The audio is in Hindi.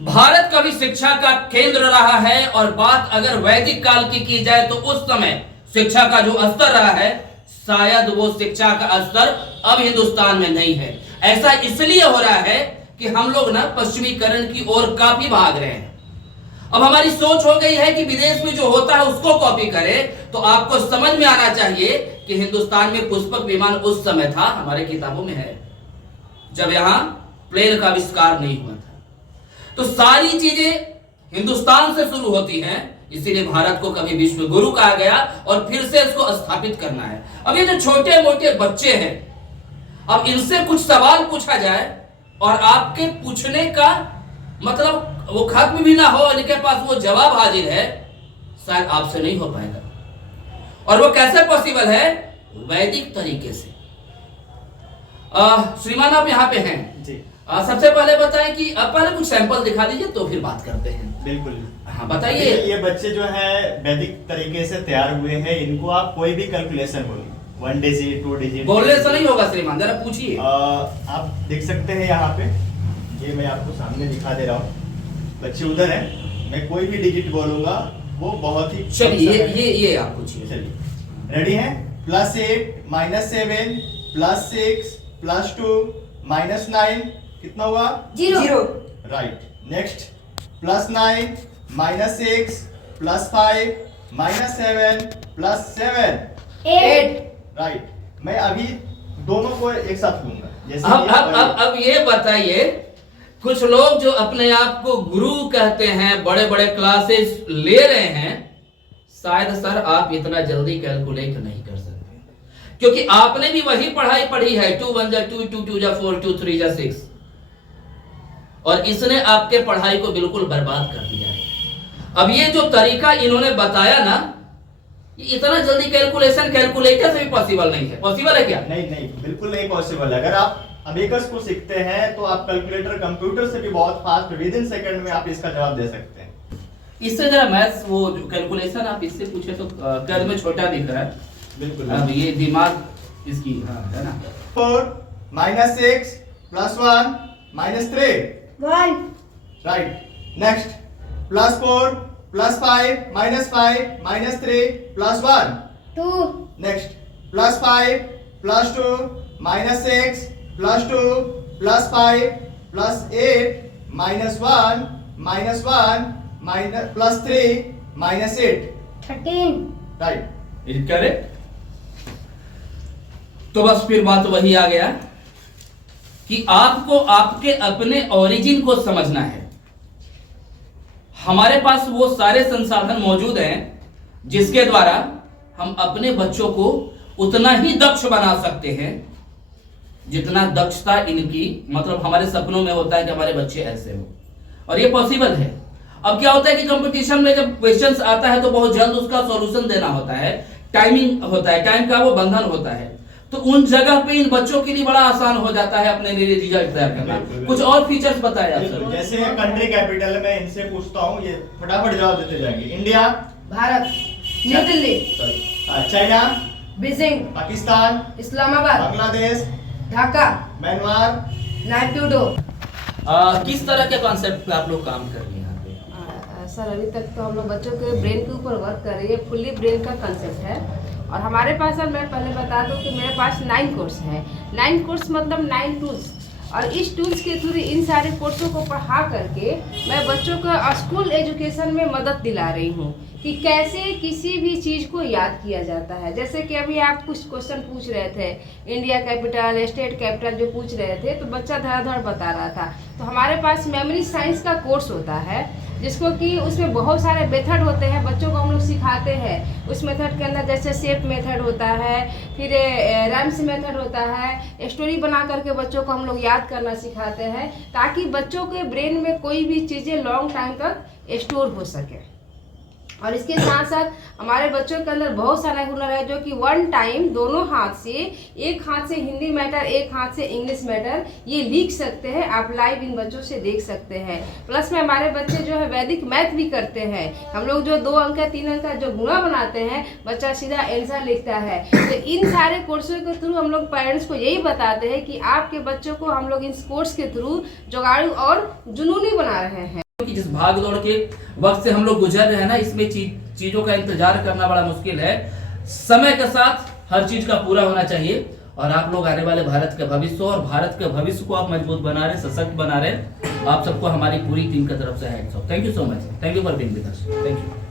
भारत कभी शिक्षा का केंद्र रहा है और बात अगर वैदिक काल की जाए तो उस समय शिक्षा का जो स्तर रहा है, शायद वो शिक्षा का स्तर अब हिंदुस्तान में नहीं है। ऐसा इसलिए हो रहा है कि हम लोग ना पश्चिमीकरण की ओर काफी भाग रहे हैं। अब हमारी सोच हो गई है कि विदेश में जो होता है उसको कॉपी करें। तो आपको समझ में आना चाहिए कि हिंदुस्तान में पुष्पक विमान उस समय था, हमारे किताबों में है, जब यहां प्लेन का आविष्कार नहीं हुआ था। तो सारी चीजें हिंदुस्तान से शुरू होती हैं, इसीलिए भारत को कभी विश्व गुरु कहा गया और फिर से इसको स्थापित करना है। अब ये जो छोटे मोटे बच्चे हैं, अब इनसे कुछ सवाल पूछा जाए और आपके पूछने का मतलब वो खत्म भी ना हो, इनके पास वो जवाब हाजिर है, शायद आपसे नहीं हो पाएगा। और वो कैसे पॉसिबल है? वैदिक तरीके से। श्रीमान आप यहाँ पे हैं जी। सबसे पहले बताएं कि आप पहले कुछ सैंपल दिखा दीजिए तो फिर बात करते हैं। बिल्कुल। हाँ बताइए। ये बच्चे जो है वैदिक तरीके से तैयार हुए हैं, इनको आप कोई भी कैलकुलेशन बोलिए, 1 डिजिट 2 डिजिट बोलने से नहीं होगा श्रीमान, जरा पूछिए। आप देख सकते हैं यहाँ पे, ये मैं आपको सामने दिखा दे रहा हूँ, बच्चे उधर है, मैं कोई भी डिजिट बोलूंगा वो बहुत ही चलिए ये आप पूछिए। चलिए रेडी है? +8 -7 +6 +2 -9 कितना हुआ? 0। राइट। नेक्स्ट +9 -6 +5 -7 +7 8। राइट। मैं अभी दोनों को एक साथ लूंगा। जैसे अब ये बताइए, कुछ लोग जो अपने आप को गुरु कहते हैं, बड़े बड़े क्लासेस ले रहे हैं, शायद सर आप इतना जल्दी कैलकुलेट नहीं कर सकते, क्योंकि आपने भी वही पढ़ाई पढ़ी है, 2 1 जा 2 2 2 जा 4 2 3 जा 6, और इसने आपके पढ़ाई को बिल्कुल बर्बाद कर दिया है। अब ये जो तरीका इन्होंने बताया ना, ये इतना जल्दी कैलकुलेशन कैलकुलेटर से भी पॉसिबल नहीं है। पॉसिबल है क्या? नहीं, बिल्कुल नहीं पॉसिबल है। अगर आप अबेकस को सीखते हैं तो आप कैलकुलेटर कंप्यूटर से भी बहुत फास्ट, विद इन सेकंड में आप इसका जवाब दे सकते हैं। इससे जरा मैथ्स वो कैलकुलेशन आप इससे पूछे तो कद में छोटा दिख रहा है। बिल्कुल। अब ये दिमाग इसकी है ना। 4 -6 +1 -3 1। Right. Next +4 +5 -5 -3 +1 2। Next +5 +2 -6 +2 +5 +8 -1 -1 +3 -8 13। Right. Is correct. तो बस फिर बात वही आ गया कि आपको आपके अपने ओरिजिन को समझना है। हमारे पास वो सारे संसाधन मौजूद हैं जिसके द्वारा हम अपने बच्चों को उतना ही दक्ष बना सकते हैं जितना दक्षता इनकी, मतलब हमारे सपनों में होता है कि हमारे बच्चे ऐसे हो, और ये पॉसिबल है। अब क्या होता है कि कंपटीशन में जब क्वेश्चंस आता है तो बहुत जल्द उसका सॉल्यूशन देना होता है, टाइमिंग होता है, टाइम का वो बंधन होता है, तो उन जगह पे इन बच्चों के लिए बड़ा आसान हो जाता है अपने लिए रिजल्ट तैयार करना। कुछ और फीचर्स बताए आप सर। जैसे कंट्री कैपिटल में इनसे पूछता हूँ, ये फटाफट जवाब देते जाएंगे। India, Bharat, New Delhi, China, Beijing, Pakistan, Islamabad, Bangladesh, Dhaka, Myanmar, Naypyidaw. किस तरह के कॉन्सेप्ट पे आप लोग काम कर रहे हैं यहाँ पे? सर अभी तक तो हम लोग बच्चों के ब्रेन के ऊपर वर्क कर रही है, फुल्ली ब्रेन का कंसेप्ट है। और हमारे पास, सर मैं पहले बता दूं कि मेरे पास 9 कोर्स है। 9 कोर्स मतलब 9 टूल्स, और इस टूल्स के थ्रू इन सारे कोर्सों को पढ़ा करके मैं बच्चों को स्कूल एजुकेशन में मदद दिला रही हूँ कि कैसे किसी भी चीज़ को याद किया जाता है। जैसे कि अभी आप कुछ क्वेश्चन पूछ रहे थे, इंडिया कैपिटल, स्टेट कैपिटल जो पूछ रहे थे, तो बच्चा धड़ाधड़ बता रहा था। तो हमारे पास मेमोरी साइंस का कोर्स होता है, जिसको कि उसमें बहुत सारे मेथड होते हैं, बच्चों को हम लोग सिखाते हैं। उस मेथड के अंदर जैसे शेप मेथड होता है, फिर राइम्स मेथड होता है, स्टोरी बना करके बच्चों को हम लोग याद करना सिखाते हैं, ताकि बच्चों के ब्रेन में कोई भी चीज़ें लॉन्ग टाइम तक स्टोर हो सके। और इसके साथ साथ हमारे बच्चों के अंदर बहुत सारा हुनर है, जो कि वन टाइम दोनों हाथ से, एक हाथ से हिंदी मैटर, एक हाथ से इंग्लिश मैटर, ये लिख सकते हैं। आप लाइव इन बच्चों से देख सकते हैं। प्लस में हमारे बच्चे जो है वैदिक मैथ भी करते हैं। हम लोग जो 2 अंक 3 अंक का जो गुणा बनाते हैं, बच्चा सीधा आंसर लिखता है। तो इन सारे कोर्सों के थ्रू हम लोग पेरेंट्स को यही बताते हैं कि आपके बच्चों को हम लोग इस कोर्स के थ्रू जुगाड़ू और जुनूनी बना रहे हैं। इस भाग दौड़ के वक्त से हम लोग गुजर रहे हैं ना, इसमें चीजों का इंतजार करना बड़ा मुश्किल है। समय के साथ हर चीज का पूरा होना चाहिए और आप लोग आने वाले भारत के भविष्य हो, और भारत के भविष्य को आप मजबूत बना रहे, सशक्त बना रहे। आप सबको हमारी पूरी टीम की तरफ से hats off. Thank you so much. Thank you for being with us. Thank you.